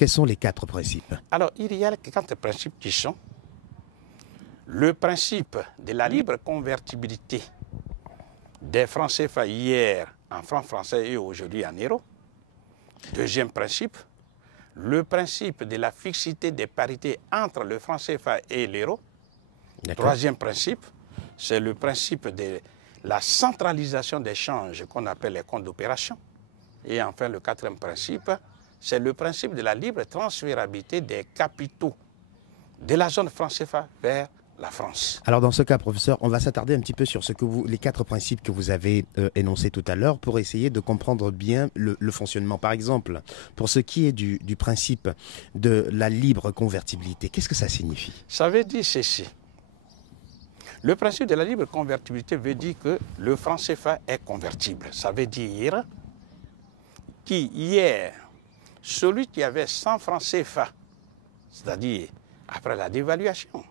quels sont les 4 principes? Alors, il y a 4 principes qui sont le principe de la libre convertibilité des francs CFA hier en francs français et aujourd'hui en euros. Deuxième principe, le principe de la fixité des parités entre le franc CFA et l'euro. Troisième principe, c'est le principe de la centralisation des changes qu'on appelle les comptes d'opération. Et enfin, le 4e principe, c'est le principe de la libre transférabilité des capitaux de la zone franc CFA vers la France. Alors dans ce cas, professeur, on va s'attarder un petit peu sur les 4 principes que vous avez énoncés tout à l'heure pour essayer de comprendre bien le fonctionnement. Par exemple, pour ce qui est du principe de la libre convertibilité, qu'est-ce que ça signifie? Ça veut dire ceci. Le principe de la libre convertibilité veut dire que le franc CFA est convertible. Ça veut dire qu'hier, celui qui avait 100 francs CFA, c'est-à-dire après la dévaluation,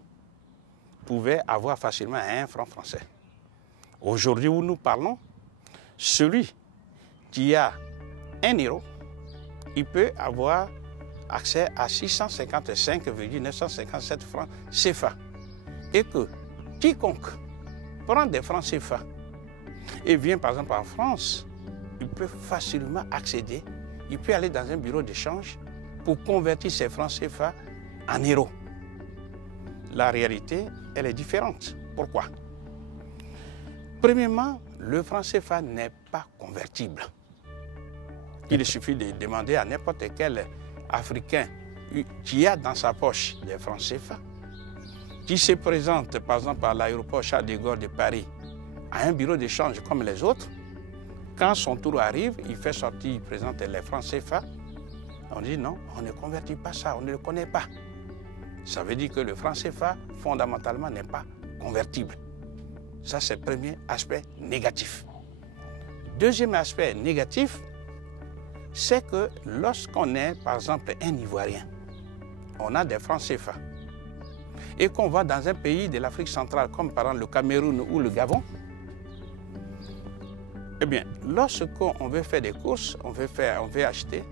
pouvait avoir facilement 1 franc français. Aujourd'hui où nous parlons, celui qui a 1 euro, il peut avoir accès à 655,957 francs CFA. Et que quiconque prend des francs CFA et vient par exemple en France, il peut facilement accéder, il peut aller dans un bureau d'échange pour convertir ses francs CFA en euros. La réalité, elle est différente. Pourquoi? Premièrement, le franc CFA n'est pas convertible. Il suffit de demander à n'importe quel Africain qui a dans sa poche des francs CFA, qui se présente par exemple à l'aéroport Charles de Gaulle de Paris, à un bureau d'échange comme les autres. Quand son tour arrive, il fait sortir, il présente les francs CFA. On dit non, on ne convertit pas ça, on ne le connaît pas. Ça veut dire que le franc CFA, fondamentalement, n'est pas convertible. Ça, c'est le premier aspect négatif. Deuxième aspect négatif, c'est que lorsqu'on est, par exemple, un Ivoirien, on a des francs CFA, et qu'on va dans un pays de l'Afrique centrale, comme par exemple le Cameroun ou le Gabon, eh bien, lorsqu'on veut faire des courses, on veut acheter,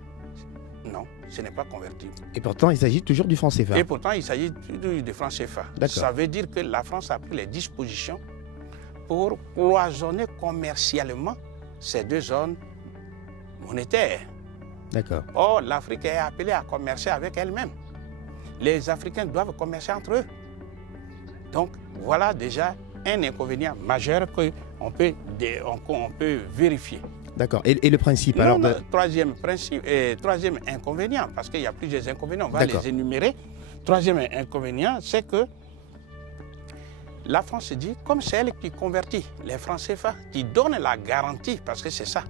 non, ce n'est pas convertible. Et pourtant, il s'agit toujours du franc CFA. Et pourtant, il s'agit du franc CFA. Ça veut dire que la France a pris les dispositions pour cloisonner commercialement ces deux zones monétaires. D'accord. Or, l'Afrique est appelée à commercer avec elle-même. Les Africains doivent commercer entre eux. Donc, voilà déjà un inconvénient majeur qu'on peut vérifier. D'accord. Et le principe alors Troisième principe et troisième inconvénient, parce qu'il y a plusieurs inconvénients, on va les énumérer. Troisième inconvénient, c'est que la France se dit, comme c'est elle qui convertit les francs CFA, qui donne la garantie, parce que c'est ça,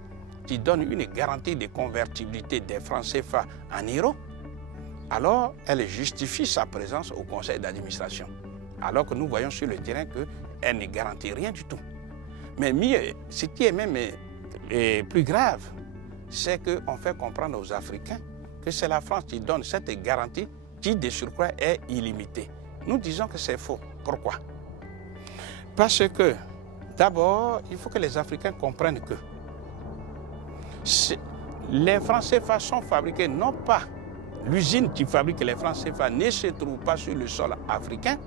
qui donne une garantie de convertibilité des francs CFA en euros, alors elle justifie sa présence au conseil d'administration. Alors que nous voyons sur le terrain qu'elle ne garantit rien du tout. Mais mieux, ce qui est même plus grave, c'est qu'on fait comprendre aux Africains que c'est la France qui donne cette garantie qui, de surcroît, est illimitée. Nous disons que c'est faux. Pourquoi? Parce que, d'abord, il faut que les Africains comprennent que les francs CFA sont fabriqués non pas, l'usine qui fabrique les francs CFA ne se trouve pas sur le sol africain,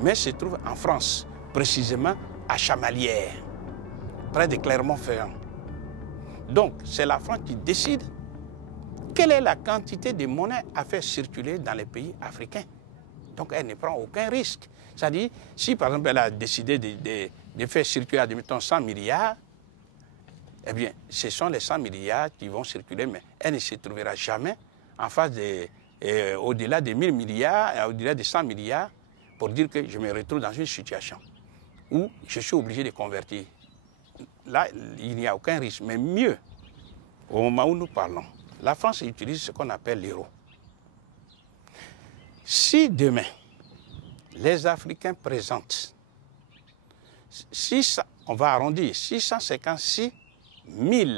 mais se trouve en France, précisément à Chamalières, près de Clermont-Ferrand. Donc, c'est la France qui décide quelle est la quantité de monnaie à faire circuler dans les pays africains. Donc, elle ne prend aucun risque. C'est-à-dire, si par exemple, elle a décidé de faire circuler, admettons, 100 milliards, eh bien, ce sont les 100 milliards qui vont circuler, mais elle ne se trouvera jamais en face au-delà de 1000 milliards, au-delà de 100 milliards, pour dire que je me retrouve dans une situation où je suis obligé de convertir. Là, il n'y a aucun risque. Mais mieux, au moment où nous parlons, la France utilise ce qu'on appelle l'euro. Si demain, les Africains présentent, on va arrondir, 656 000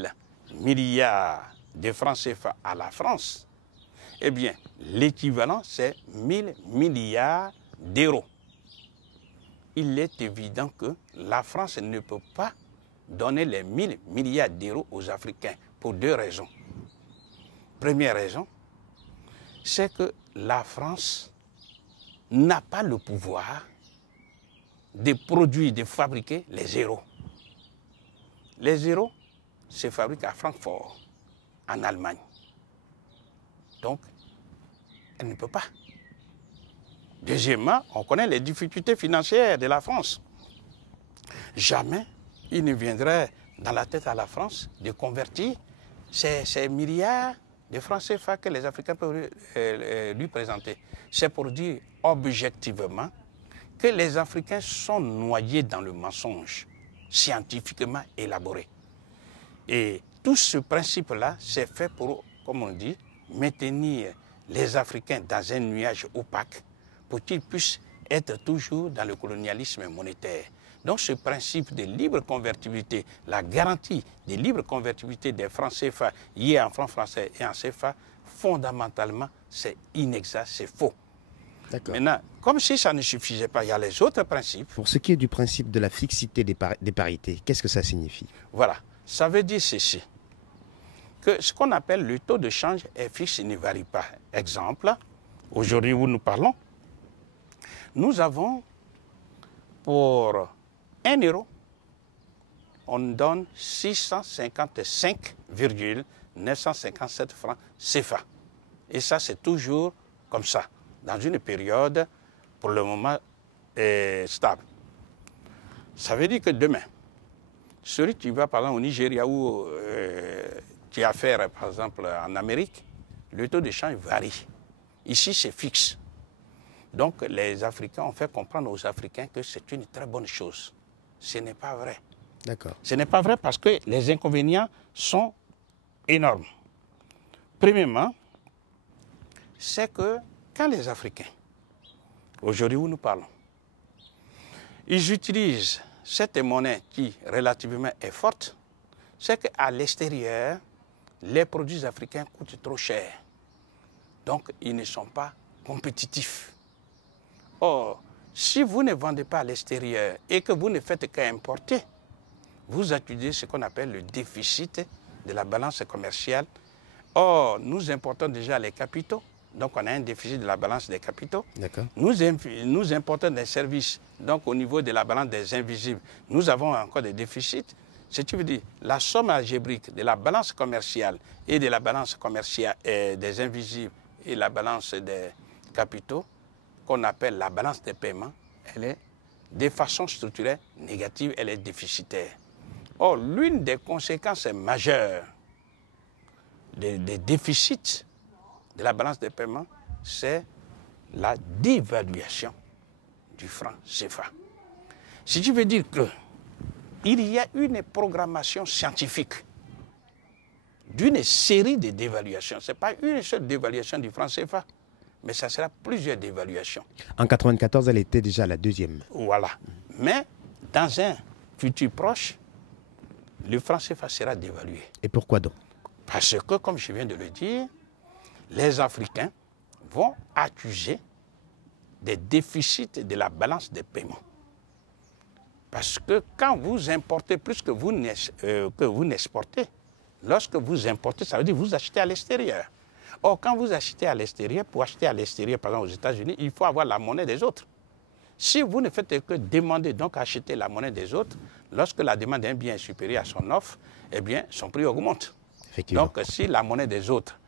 milliards de francs CFA à la France, eh bien, l'équivalent, c'est 1000 milliards d'euros. Il est évident que la France ne peut pas donner les 1000 milliards d'euros aux Africains pour deux raisons. Première raison, c'est que la France n'a pas le pouvoir de produire, de fabriquer les héros. Les héros se fabriquent à Francfort, en Allemagne. Donc, elle ne peut pas. Deuxièmement, on connaît les difficultés financières de la France. Jamais il ne viendrait dans la tête à la France de convertir ces milliards de francs CFA que les Africains peuvent lui présenter. C'est pour dire objectivement que les Africains sont noyés dans le mensonge scientifiquement élaboré. Et tout ce principe-là, c'est fait pour, comme on dit, maintenir les Africains dans un nuage opaque pour qu'ils puissent être toujours dans le colonialisme monétaire. Donc ce principe de libre convertibilité, la garantie de libre convertibilité des francs CFA liés en francs français et en CFA, fondamentalement, c'est inexact, c'est faux. Maintenant, comme si ça ne suffisait pas, il y a les autres principes. Pour ce qui est du principe de la fixité des parités, qu'est-ce que ça signifie? Voilà, ça veut dire ceci, que ce qu'on appelle le taux de change est fixe, il ne varie pas. Exemple, aujourd'hui où nous parlons, nous avons pour 1 euro, on donne 655,957 francs CFA. Et ça, c'est toujours comme ça, dans une période, pour le moment, stable. Ça veut dire que demain, celui qui va par exemple au Nigeria ou qui a affaire par exemple en Amérique, le taux de change varie. Ici, c'est fixe. Donc, les Africains ont fait comprendre aux Africains que c'est une très bonne chose. Ce n'est pas vrai. D'accord. Ce n'est pas vrai parce que les inconvénients sont énormes. Premièrement, c'est que quand les Africains, aujourd'hui où nous parlons, ils utilisent cette monnaie qui relativement est forte, c'est qu'à l'extérieur, les produits africains coûtent trop cher. Donc, ils ne sont pas compétitifs. Or, si vous ne vendez pas à l'extérieur et que vous ne faites qu'importer, vous accusez ce qu'on appelle le déficit de la balance commerciale. Or, nous importons déjà les capitaux, donc on a un déficit de la balance des capitaux. Nous importons des services, donc au niveau de la balance des invisibles, nous avons encore des déficits. Ce qui veut dire la somme algébrique de la balance commerciale et de la balance commerciale des invisibles et la balance des capitaux, qu'on appelle la balance des paiements, elle est de façon structurelle négative, elle est déficitaire. Or, l'une des conséquences majeures des déficits de la balance des paiements, c'est la dévaluation du franc CFA. Ce qui veut dire qu'il y a une programmation scientifique d'une série de dévaluations. Ce n'est pas une seule dévaluation du franc CFA, mais ça sera plusieurs dévaluations. En 1994, elle était déjà la deuxième. Voilà. Mais dans un futur proche, le franc CFA sera dévalué. Et pourquoi donc? Parce que, comme je viens de le dire, les Africains vont accuser des déficits de la balance des paiements. Parce que quand vous importez plus que vous n'exportez, lorsque vous importez, ça veut dire que vous achetez à l'extérieur. Or, quand vous achetez à l'extérieur, pour acheter à l'extérieur, par exemple aux États-Unis, il faut avoir la monnaie des autres. Si vous ne faites que demander, donc acheter la monnaie des autres, lorsque la demande d'un bien est supérieure à son offre, eh bien, son prix augmente. Donc, si la monnaie des autres,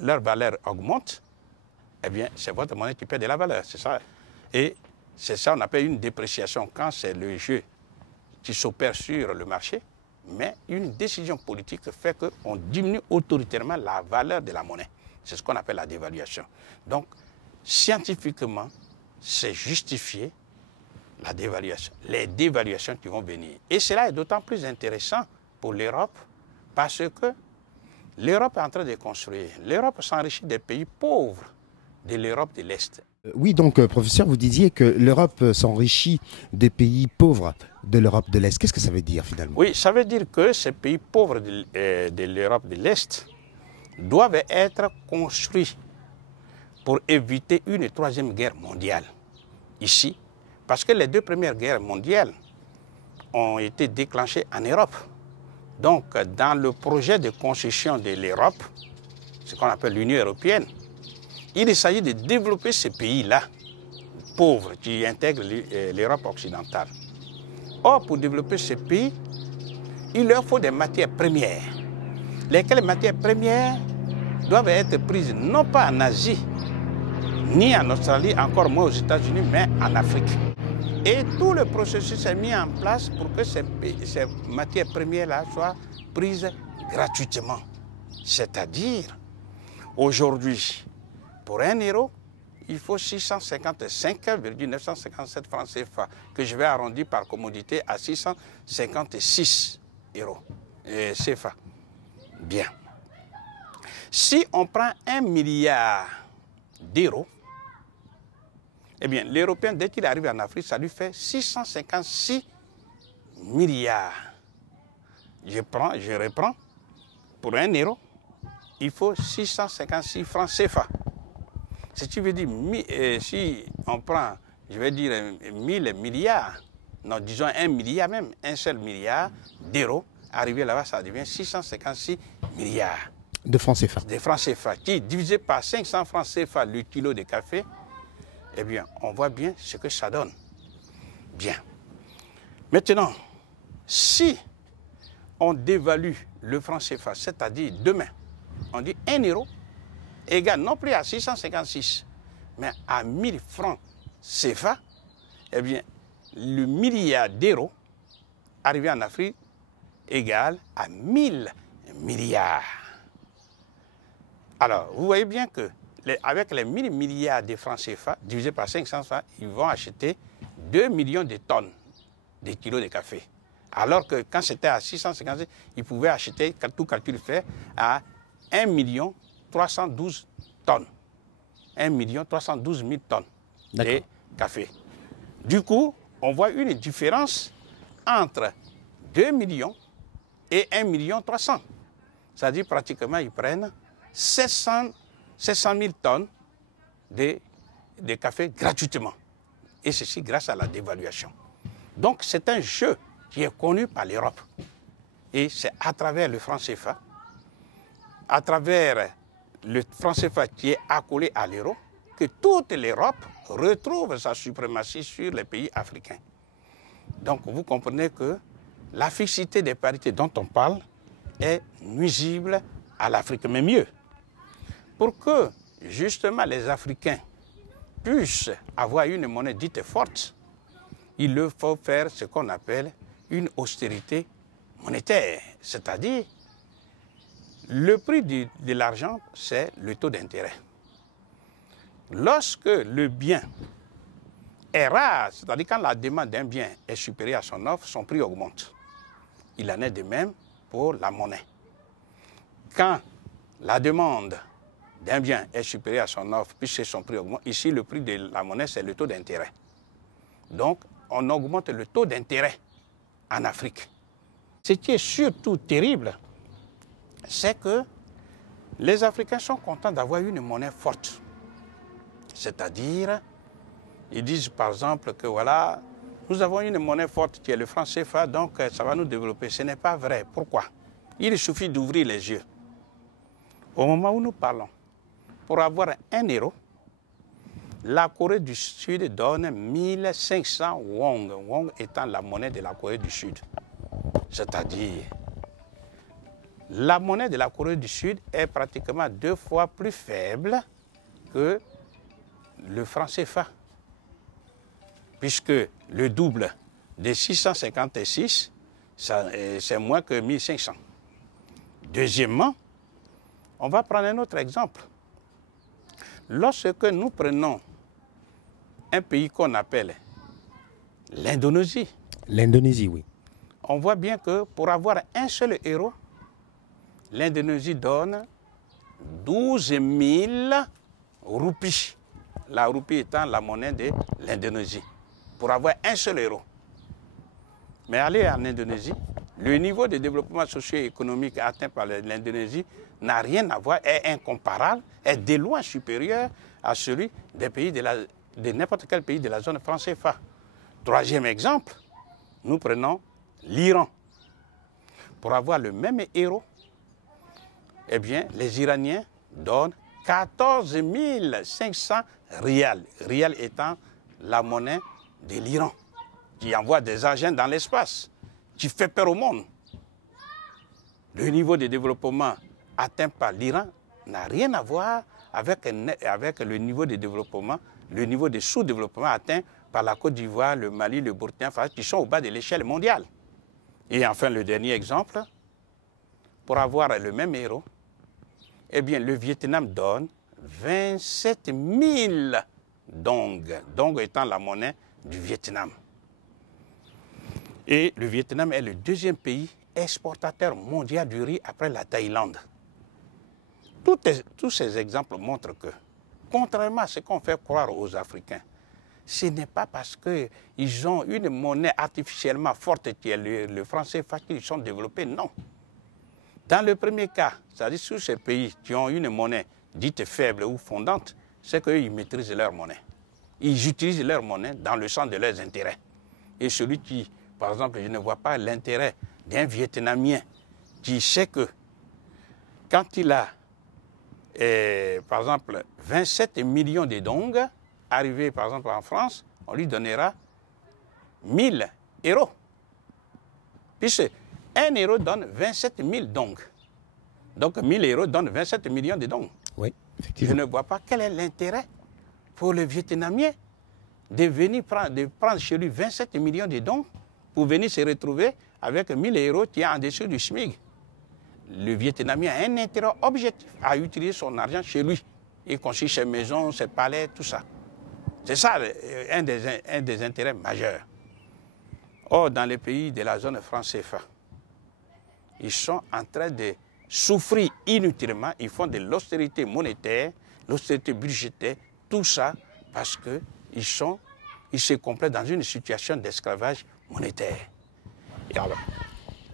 leur valeur augmente, eh bien, c'est votre monnaie qui perd de la valeur. C'est ça. Et c'est ça qu'on appelle une dépréciation quand c'est le jeu qui s'opère sur le marché, mais une décision politique fait qu'on diminue autoritairement la valeur de la monnaie. C'est ce qu'on appelle la dévaluation. Donc, scientifiquement, c'est justifié la dévaluation, les dévaluations qui vont venir. Et cela est d'autant plus intéressant pour l'Europe parce que l'Europe est en train de construire. L'Europe s'enrichit des pays pauvres de l'Europe de l'Est. Oui, donc, professeur, vous disiez que l'Europe s'enrichit des pays pauvres de l'Europe de l'Est. Qu'est-ce que ça veut dire, finalement? Oui, ça veut dire que ces pays pauvres de l'Europe de l'Est doivent être construits pour éviter une troisième guerre mondiale ici. Parce que les deux premières guerres mondiales ont été déclenchées en Europe. Donc, dans le projet de construction de l'Europe, ce qu'on appelle l'Union européenne, il s'agit de développer ces pays-là, pauvres, qui intègrent l'Europe occidentale. Or, pour développer ces pays, il leur faut des matières premières, lesquelles matières premières doivent être prises non pas en Asie, ni en Australie, encore moins aux États-Unis, mais en Afrique. Et tout le processus est mis en place pour que ces matières premières-là soient prises gratuitement. C'est-à-dire, aujourd'hui, pour 1 euro, il faut 655,957 francs CFA, que je vais arrondir par commodité à 656 euros CFA. Bien. Si on prend 1 milliard d'euros, eh bien, l'Européen, dès qu'il arrive en Afrique, ça lui fait 656 milliards. Je reprends, pour 1 euro, il faut 656 francs CFA. Ce qui veut dire, si on prend, je vais dire 1000 milliards, non, disons 1 milliard même, un seul milliard d'euros, arrivé là-bas, ça devient 656 milliards. De francs CFA. De francs CFA, qui, divisé par 500 francs CFA le kilo de café, eh bien, on voit bien ce que ça donne. Bien. Maintenant, si on dévalue le franc CFA, c'est-à-dire demain, on dit 1 euro égale non plus à 656, mais à 1000 francs CFA, eh bien, le milliard d'euros arrivé en Afrique égale à 1000 milliards. Alors, vous voyez bien que avec les 1000 milliards de francs CFA, divisé par 500 francs, ils vont acheter 2 millions de tonnes de kilos de café. Alors que quand c'était à 650, ils pouvaient acheter, tout calcul fait, à 1 312 tonnes. 1 312 000 tonnes de café. Du coup, on voit une différence entre 2 millions et 1 300 000. C'est-à-dire pratiquement, ils prennent 700 000 tonnes de café gratuitement. Et ceci grâce à la dévaluation. Donc c'est un jeu qui est connu par l'Europe. Et c'est à travers le franc CFA, à travers le franc CFA qui est accolé à l'euro, que toute l'Europe retrouve sa suprématie sur les pays africains. Donc vous comprenez que la fixité des parités dont on parle est nuisible à l'Afrique, mais mieux. Pour que, justement, les Africains puissent avoir une monnaie dite forte, il leur faut faire ce qu'on appelle une austérité monétaire. C'est-à-dire, le prix de l'argent, c'est le taux d'intérêt. Lorsque le bien est rare, c'est-à-dire quand la demande d'un bien est supérieure à son offre, son prix augmente. Il en est de même pour la monnaie. Quand la demande d'un bien est supérieur à son offre, puisque son prix augmente, ici le prix de la monnaie, c'est le taux d'intérêt. Donc, on augmente le taux d'intérêt en Afrique. Ce qui est surtout terrible, c'est que les Africains sont contents d'avoir une monnaie forte. C'est-à-dire, ils disent par exemple que voilà, nous avons une monnaie forte qui est le franc CFA, donc ça va nous développer. Ce n'est pas vrai. Pourquoi? Il suffit d'ouvrir les yeux. Au moment où nous parlons, pour avoir 1 euro, la Corée du Sud donne 1500 won, won étant la monnaie de la Corée du Sud. C'est-à-dire, la monnaie de la Corée du Sud est pratiquement 2 fois plus faible que le franc CFA, puisque le double de 656, c'est moins que 1500. Deuxièmement, on va prendre un autre exemple. Lorsque nous prenons un pays qu'on appelle l'Indonésie. L'Indonésie, oui. On voit bien que pour avoir 1 seul euro, l'Indonésie donne 12 000 roupies. La roupie étant la monnaie de l'Indonésie. Pour avoir 1 seul euro. Mais aller en Indonésie, le niveau de développement socio-économique atteint par l'Indonésie n'a rien à voir, est incomparable, est de loin supérieur à celui des pays de n'importe quel pays de la zone franc CFA. Troisième exemple, nous prenons l'Iran. Pour avoir le même euro, eh bien, les Iraniens donnent 14 500 rials. Rial étant la monnaie de l'Iran, qui envoie des agents dans l'espace, qui fait peur au monde. Le niveau de développement atteint par l'Iran n'a rien à voir avec le niveau de développement, le niveau de sous-développement atteint par la Côte d'Ivoire, le Mali, le Burkina Faso, qui sont au bas de l'échelle mondiale. Et enfin, le dernier exemple, pour avoir le même héros, eh bien, le Vietnam donne 27 000 dong, dong étant la monnaie du Vietnam. Et le Vietnam est le deuxième pays exportateur mondial du riz après la Thaïlande. Tous ces exemples montrent que, contrairement à ce qu'on fait croire aux Africains, ce n'est pas parce qu'ils ont une monnaie artificiellement forte qui est le franc CFA qu'ils sont développés, non. Dans le premier cas, c'est-à-dire sur ces pays qui ont une monnaie dite faible ou fondante, c'est qu'ils maîtrisent leur monnaie. Ils utilisent leur monnaie dans le sens de leurs intérêts. Et celui qui, par exemple, je ne vois pas l'intérêt d'un Vietnamien qui sait que quand il a, par exemple, 27 millions de dong, arrivé par exemple en France, on lui donnera 1000 euros. Puisque 1 euro donne 27 000 dong. Donc 1000 euros donne 27 millions de dong. Oui, effectivement. Je ne vois pas quel est l'intérêt pour le Vietnamien de prendre chez lui 27 millions de dong pour venir se retrouver avec 1000 euros qui est en dessous du SMIC. Le Vietnamien a un intérêt objectif à utiliser son argent chez lui, y compris ses maisons, ses palais, tout ça. C'est ça un des intérêts majeurs. Or, dans les pays de la zone franc CFA, ils sont en train de souffrir inutilement, ils font de l'austérité monétaire, l'austérité budgétaire, tout ça parce qu'ils se complètent dans une situation d'esclavage monétaire. Et alors,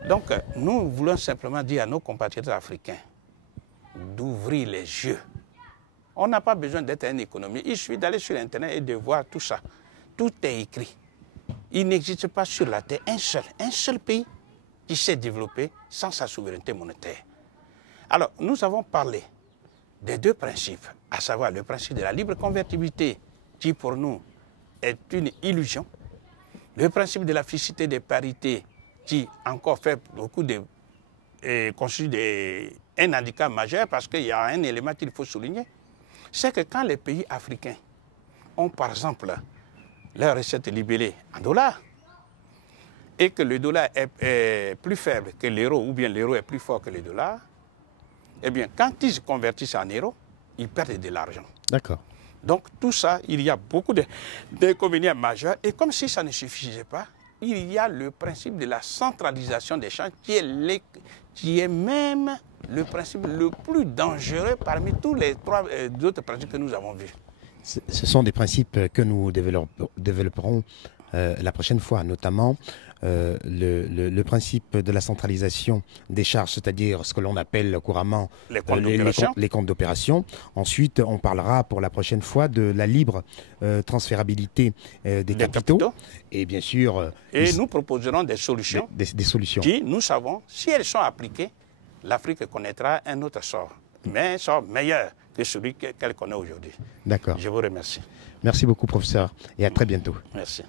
donc, nous voulons simplement dire à nos compatriotes africains d'ouvrir les yeux. On n'a pas besoin d'être un économiste. Il suffit d'aller sur Internet et de voir tout ça. Tout est écrit. Il n'existe pas sur la Terre un seul pays qui s'est développé sans sa souveraineté monétaire. Alors, nous avons parlé des deux principes, à savoir le principe de la libre convertibilité, qui pour nous est une illusion, le principe de la fixité des parités, qui encore fait beaucoup de constitue un handicap majeur, parce qu'il y a un élément qu'il faut souligner, c'est que quand les pays africains ont par exemple leurs recettes libellées en dollars, et que le dollar est plus faible que l'euro, ou bien l'euro est plus fort que le dollar, eh bien, quand ils se convertissent en euros, ils perdent de l'argent. D'accord. Donc, tout ça, il y a beaucoup d'inconvénients majeurs. Et comme si ça ne suffisait pas, il y a le principe de la centralisation des champs qui est même le principe le plus dangereux parmi tous les trois autres principes que nous avons vus. Ce sont des principes que nous développerons la prochaine fois, notamment le principe de la centralisation des charges, c'est-à-dire ce que l'on appelle couramment les comptes d'opération. Ensuite, on parlera pour la prochaine fois de la libre transférabilité des capitaux. Et bien sûr... et nous proposerons des solutions, des solutions qui, nous savons, si elles sont appliquées, l'Afrique connaîtra un autre sort, mais un sort meilleur que celui qu'elle connaît aujourd'hui. D'accord. Je vous remercie. Merci beaucoup, professeur, et à très bientôt. Merci.